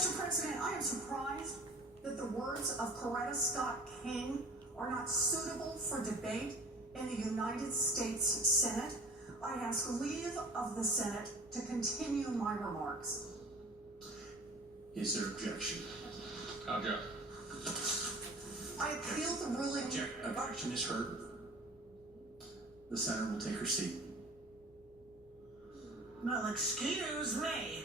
Mr. President, I am surprised that the words of Coretta Scott King are not suitable for debate in the United States Senate. I ask leave of the Senate to continue my remarks. Is there objection? Object. I appeal the ruling. Objection is heard. The senator will take her seat. Well, excuse me.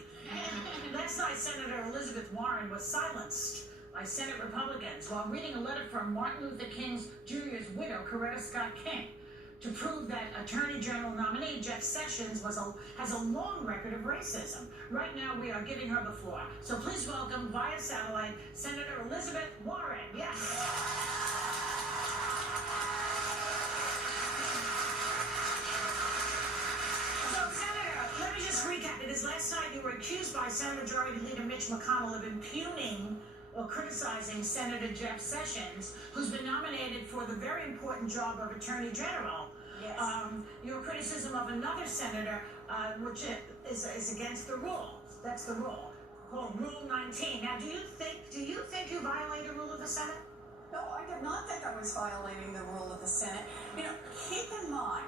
Last night, Senator Elizabeth Warren was silenced by Senate Republicans while reading a letter from Martin Luther King Jr.'s widow, Coretta Scott King, to prove that Attorney General nominee Jeff Sessions has a long record of racism. Right now, we are giving her the floor. So please welcome, via satellite, Senator Elizabeth Warren. Yes. Recap, because last night you were accused by Senate Majority Leader Mitch McConnell of impugning or criticizing Senator Jeff Sessions, who's been nominated for the very important job of Attorney General. Yes. Your criticism of another senator, which is against the rule. That's the rule, called Rule 19. Now, do you think you violated the rule of the Senate? No, I did not think I was violating the rule of the Senate. You know, keep in mind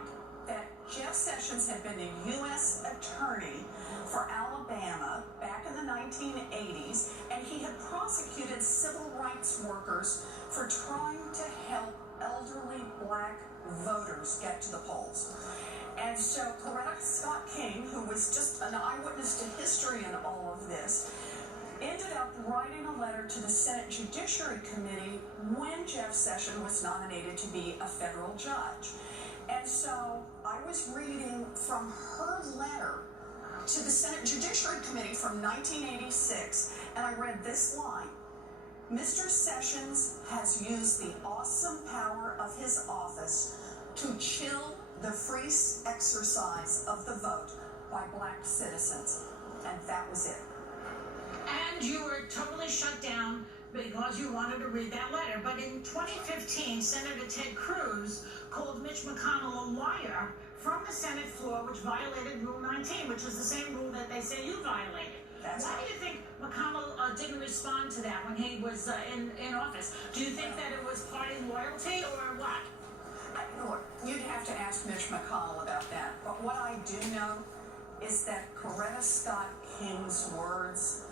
that Jeff Sessions had been a U.S. attorney for Alabama back in the 1980s, and he had prosecuted civil rights workers for trying to help elderly black voters get to the polls. And so Coretta Scott King, who was just an eyewitness to history in all of this, ended up writing a letter to the Senate Judiciary Committee when Jeff Sessions was nominated to be a federal judge. And so I was reading from her letter to the Senate Judiciary Committee from 1986, and I read this line: Mr. Sessions has used the awesome power of his office to chill the free exercise of the vote by black citizens. And that was it. And you were totally shut down because you wanted to read that letter. But in 2015, Senator Ted Cruz called Mitch McConnell a liar from the Senate floor, which violated Rule 19, which is the same rule that they say you violated. Why do you think McConnell didn't respond to that when he was in office? Do you think that it was party loyalty or what? Look, you'd have to ask Mitch McConnell about that. But what I do know is that Coretta Scott King's words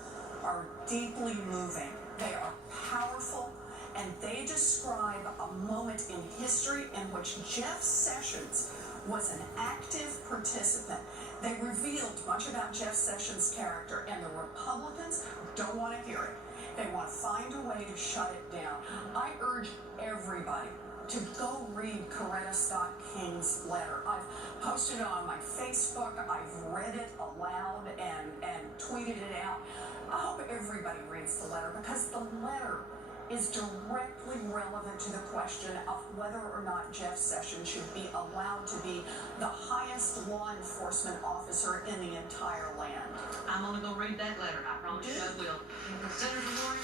are deeply moving. They are powerful, and they describe a moment in history in which Jeff Sessions was an active participant. They revealed much about Jeff Sessions' character, and the Republicans don't want to hear it. They want to find a way to shut it down. I urge everybody to go read Coretta Scott King's letter. I've posted it on my Facebook. I've read it aloud and tweeted it out. I hope everybody reads the letter, because the letter is directly relevant to the question of whether or not Jeff Sessions should be allowed to be the highest law enforcement officer in the entire land. I'm going to go read that letter. I promise you I will. Senator Warren?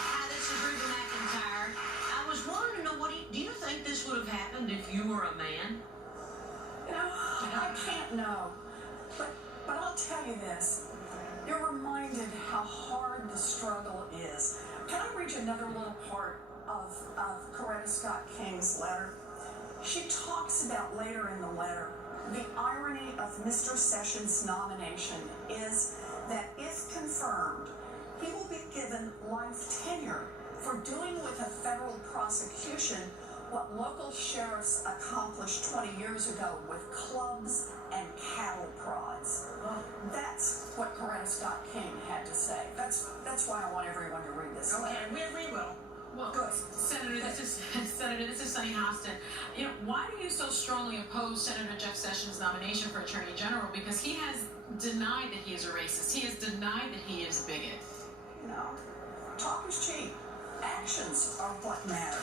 Hi, this is Reba McEntire. I was wanting to know, do you think this would have happened if you were a man? You know, I can't know. But I'll tell you this. You're reminded how hard the struggle is. Can I read you another little part of Coretta Scott King's letter? She talks about later in the letter, the irony of Mr. Sessions' nomination is that if confirmed, he will be given life tenure for doing with a federal prosecution what local sheriffs accomplished 20 years ago with clubs and cattle prods. That's what Coretta Scott King had to say. That's why I want everyone to read this letter. Okay, we will. Well, good. Senator, this is Sunny Hostin. You know, why do you so strongly oppose Senator Jeff Sessions' nomination for Attorney General? Because he has denied that he is a racist. He has denied that he is a bigot. You know, talk is cheap. Actions are what matter.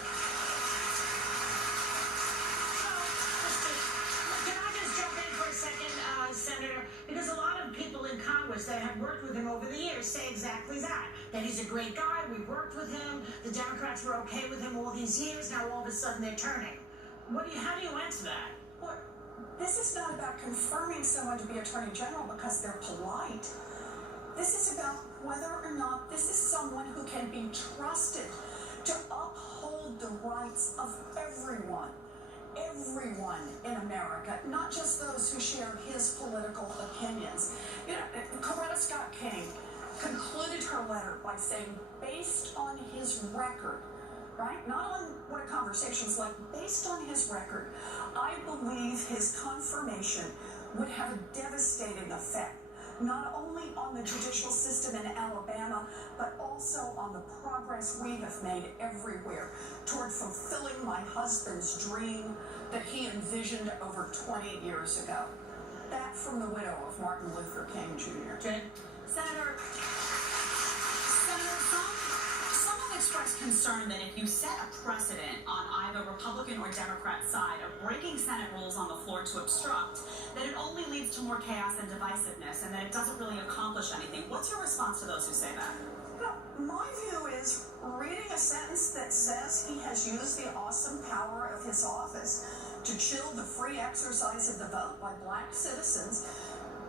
Senator, because a lot of people in Congress that have worked with him over the years say exactly that he's a great guy, we worked with him, the Democrats were okay with him all these years, now all of a sudden they're turning. How do you answer that? Well, this is not about confirming someone to be Attorney General because they're polite. This is about whether or not this is someone who can be trusted to uphold the rights of everyone in America, not just those who share his political opinions. You know, Coretta Scott King concluded her letter by saying, based on his record, right? Not on what a conversation's like, based on his record, I believe his confirmation would have a devastating effect, not only on the judicial system in Alabama, but also on the progress we have made everywhere toward fulfilling my husband's dream that he envisioned over 20 years ago. That from the widow of Martin Luther King Jr. Jen? Senator, some have expressed concern that if you set a precedent on either Republican or Democrat side of breaking Senate rules on the floor to obstruct, that it only leads to more chaos and divisiveness, and that it doesn't really accomplish anything. What's your response to those who say that? Well, my view is reading a sentence that says he has used the awesome power of his office to chill the free exercise of the vote by black citizens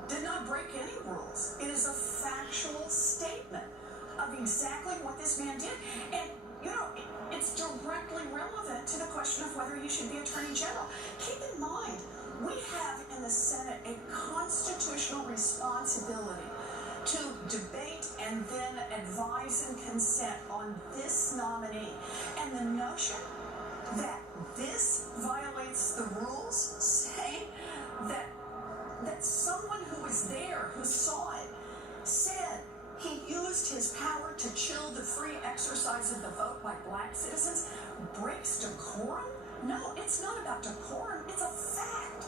did not break any rules. It is a factual statement of exactly what this man did. And, you know, it's directly relevant to the question of whether he should be Attorney General. Keep in mind, we have in the Senate a constitutional responsibility to debate and then advise and consent on this nominee. And the notion that this violates the rules, saying that someone who was there, who saw it, said he used his power to chill the free exercise of the vote by black citizens, breaks decorum? No, it's not about decorum, it's a fact.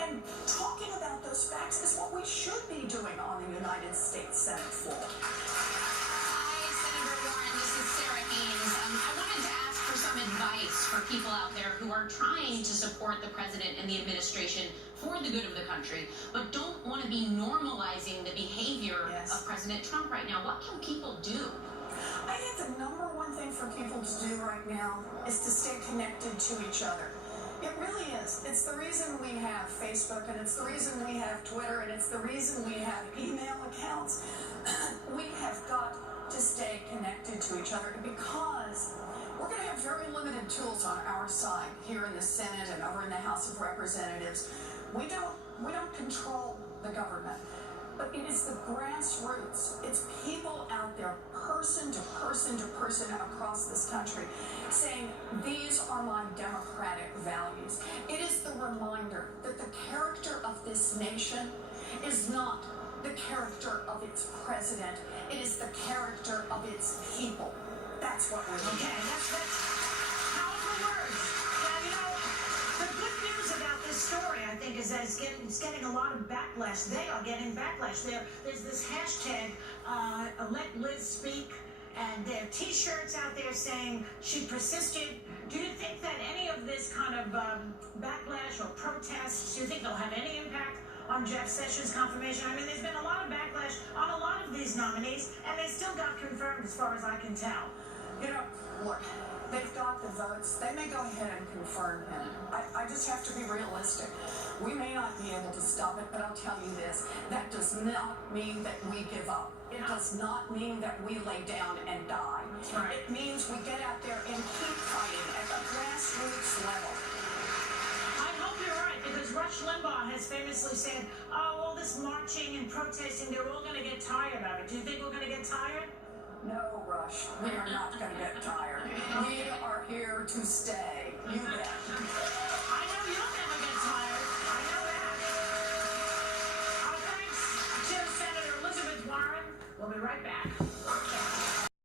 And talking about those facts is what we should be doing on the United States Senate floor. Hi, Senator Warren. This is Sarah Haynes. I wanted to ask for some advice for people out there who are trying to support the president and the administration for the good of the country, but don't want to be normalizing the behavior of President Trump right now. What can people do? I think the number one thing for people to do right now is to stay connected to each other. It really is. It's the reason we have Facebook, and it's the reason we have Twitter, and it's the reason we have email accounts. We have got to stay connected to each other because we're going to have very limited tools on our side here in the Senate and over in the House of Representatives. We don't control the government, but it is the grassroots. It's people out there, person to person to person across this country, saying, these are my democratic values. It is the reminder that the character of this nation is not the character of its president. It is the character of its people. That's what we're doing. Okay, that's powerful words. Now, you know, the good news about this story, I think, is that it's getting a lot of backlash. They are getting backlash. There's this hashtag, Let Liz Speak, and there are T-shirts out there saying she persisted. Do you think that any of this kind of backlash or protests, do you think they'll have any impact on Jeff Sessions' confirmation? I mean, there's been a lot of backlash on a lot of these nominees, and they still got confirmed as far as I can tell. You know, look, they've got the votes. They may go ahead and confirm him. I just have to be realistic. We may not be able to stop it, but I'll tell you this. That does not mean that we give up. It does not mean that we lay down and die. That's right. It means we get out there and keep fighting at the grassroots level. I hope you're right, because Rush Limbaugh has famously said, oh, all this marching and protesting, they're all going to get tired of it. Do you think we're going to get tired? No, Rush, we are not going to get tired. We are here to stay. You bet. I know you'll never get tired. I know that. Thanks to Senator Elizabeth Warren. We'll be right back.